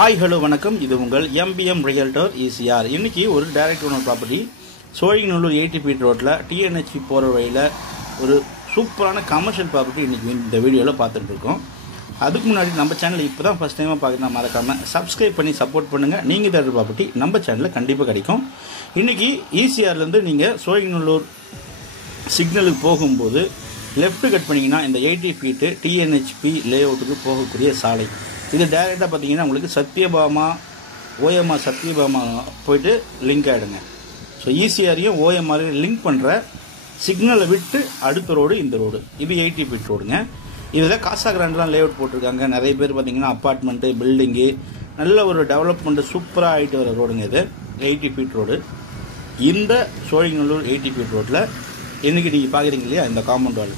Hi hello வணக்கம். இது உங்கள் எம்பிஎம் ரியல்டர் ஈசிஆர். இன்னைக்கு ஒரு direct owner property Sholinganallur 80 feet ரோட்டில் டிஎன்ஹெச்பி போகிற வழியில் ஒரு சூப்பரான கமர்ஷியல் ப்ராப்பர்ட்டி இன்றைக்கி இந்த வீடியோவில் பார்த்துட்டு இருக்கோம். அதுக்கு முன்னாடி நம்ம சேனல் இப்போ தான் ஃபஸ்ட் டைமாக பார்க்குறதா மறக்காமல் சப்ஸ்கிரைப் பண்ணி சப்போர்ட் பண்ணுங்கள். நீங்கள் தேடுற ப்ராப்பர்ட்டி நம்ம சேனலில் கண்டிப்பாக கிடைக்கும். இன்றைக்கி ஈசிஆர்லேருந்து நீங்கள் சோழிங்கநல்லூர் சிக்னலுக்கு போகும்போது லெஃப்ட் கட் பண்ணிங்கன்னா இந்த 80 ஃபீட்டு டிஎன்ஹெச்பி லே அவுட்டுக்கு போகக்கூடிய சாலை. இது டைரெக்டாக பார்த்தீங்கன்னா உங்களுக்கு சத்யபாமா ஓஎம்ஆர் சத்யபாமா போயிட்டு லிங்க் ஆகிடுங்க. ஸோ ஈசிஆரையும் ஓஎம்ஆரையும் லிங்க் பண்ணுற சிக்னலை விட்டு அடுத்த ரோடு இந்த ரோடு. இது 80 ஃபீட் ரோடுங்க. இதில் காசா கிராண்ட்லாம் லே அவுட் போட்டிருக்காங்க. நிறைய பேர் பார்த்தீங்கன்னா அப்பார்ட்மெண்ட்டு பில்டிங்கு நல்ல ஒரு டெவலப்மெண்ட்டு சூப்பராக ஆகிட்டு வர ரோடுங்க. இது 80 ஃபீட் ரோடு. இந்த சோழிங்கநல்லூர் 80 ஃபீட் ரோட்டில் இன்றைக்கி நீங்கள் பார்க்குறீங்க இல்லையா இந்த காம்பவுண்ட் வால்,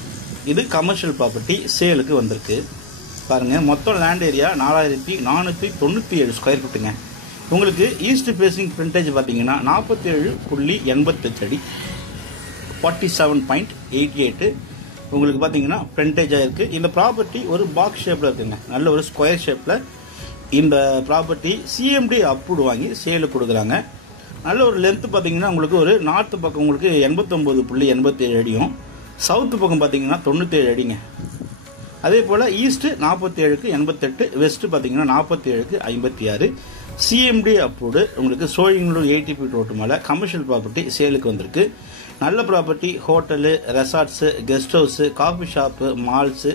இது கமர்ஷியல் ப்ராப்பர்ட்டி சேலுக்கு வந்திருக்கு. பாருங்கள், மொத்தம் லேண்ட் ஏரியா 4497 ஸ்கொயர் ஃபீட்டுங்க. உங்களுக்கு ஈஸ்ட் ஃபேஸிங் ஃப்ரண்டேஜ் பார்த்தீங்கன்னா 47.88 அடி 47.88 உங்களுக்கு பார்த்தீங்கன்னா ஃப்ரண்டேஜாக இருக்குது. இந்த ப்ராப்பர்ட்டி ஒரு பாக்ஸ் ஷேப்பில் இருக்குங்க, நல்ல ஒரு ஸ்கொயர் ஷேப்பில். இந்த ப்ராப்பர்ட்டி சிஎம்டி அப்ரூவ்டு வாங்கி சேலுக்கு கொடுக்குறாங்க. நல்ல ஒரு லென்த்து பார்த்தீங்கன்னா உங்களுக்கு ஒரு நார்த்து பக்கம் உங்களுக்கு 89.87 அடியும், சவுத்து பக்கம் பார்த்தீங்கன்னா 97 அடிங்க. அதே போல் ஈஸ்ட்டு 47க்கு 88, வெஸ்ட்டு பார்த்தீங்கன்னா 47க்கு 56. சிஎம்டி அப்ரூவ்டு உங்களுக்கு சோழிங்கநல்லூர் 80 ஃபீட் ரோட்டு மேலே கமர்ஷியல் ப்ராப்பர்ட்டி சேலுக்கு வந்திருக்கு. நல்ல property, hotel, resorts, guest house, coffee shop, malls,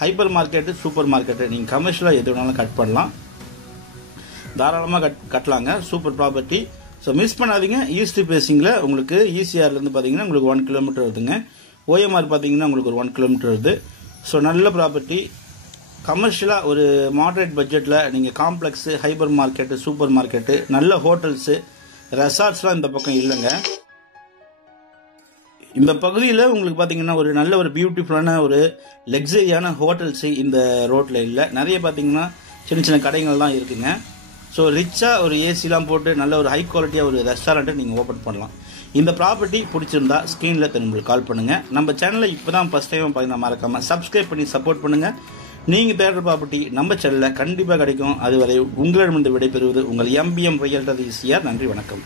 hyper market, super market, நீங்கள் கமர்ஷியலாக எது வேணாலும் கட் பண்ணலாம், தாராளமாக கட்டலாங்க. Super property. ஸோ மிஸ் பண்ணாதீங்க. ஈஸ்ட் ஃபேஸிங்கில் உங்களுக்கு ஈசிஆர்லேருந்து பார்த்தீங்கன்னா உங்களுக்கு 1 கிலோமீட்டர் வருதுங்க. ஓஎம்ஆர் பார்த்தீங்கன்னா உங்களுக்கு ஒரு 1 கிலோமீட்டர் வருது. ஸோ நல்ல ப்ராப்பர்ட்டி, கமர்ஷியலாக ஒரு மாடரேட் பட்ஜெட்டில் நீங்கள் complex, hyper market, super market, நல்ல ஹோட்டல்ஸு, ரெசார்ட்ஸ்லாம் இந்த பக்கம் இல்லைங்க. இந்த பகுதியில் உங்களுக்கு பார்த்தீங்கன்னா ஒரு நல்ல ஒரு பியூட்டிஃபுல்லான ஒரு லக்ஸரியான ஹோட்டல்ஸு இந்த ரோட்டில் இல்லை. நிறைய பார்த்தீங்கன்னா சின்ன சின்ன கடைகள் தான் இருக்குங்க. ஸோ ரிச்சாக ஒரு ஏசிலாம் போட்டு நல்ல ஒரு ஹை குவாலிட்டியாக ஒரு ரெஸ்டாரண்ட்டை நீங்கள் ஓப்பன் பண்ணலாம். இந்த ப்ராப்பர்ட்டி பிடிச்சிருந்தா ஸ்க்ரீனில் உங்களுக்கு கால் பண்ணுங்கள். நம்ம சேனலில் இப்போ தான் ஃபஸ்ட் டைம் பார்த்தீங்கன்னா மறக்காமல் சப்ஸ்கிரைப் பண்ணி சப்போர்ட் பண்ணுங்கள். நீங்கள் தேடுற ப்ராப்பர்ட்டி நம்ம சேனலில் கண்டிப்பாக கிடைக்கும். அதுவரை உங்களிடமிருந்து விடைபெறுவது உங்கள் எம்பிஎம் ரியல்டர் ஈசிஆர். நன்றி, வணக்கம்.